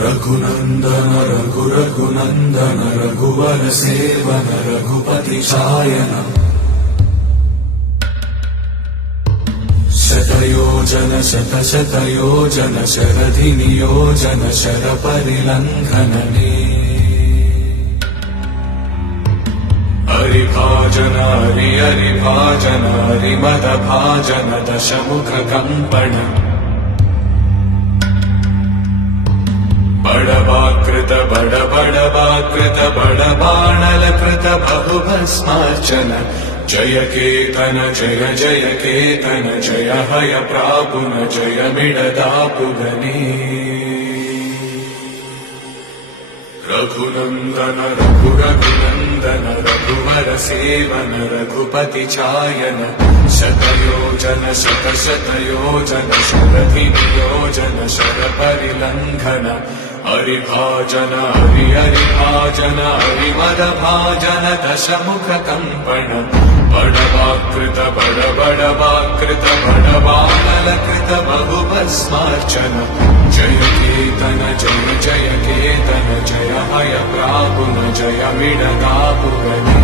रघुनन्दन रघुनन्दन रघुवर seven Raghupati चायन शतयोजन शतशतयोजन शरधि नियोजन शरपरिलङ्घनने हरिभाजन हरिभाजन हरिमदभाजन दशमुख कम्पण बड़वाकृत बड़वाकृत बड़बाणलकृत बहुभस्मार्चन जय केतन जय जय केतन जय हय प्रापुन जय मिडदापुगने रघुनन्दन रघुनन्दन रघुवर सेवन रघुपति चायन शतयोजन शतशतयोजन शरधि नियोजन शरपरिलङ्घन हरिभाजन हरिभाजन हरिमदभाजन दशमुख कम्पण बड़वाकृत बड़वाकृत बड़बाणलकृत बहुभस्मार्चन जय केतन जय जय केतन जय हय प्रापुन जय मिडदापुगने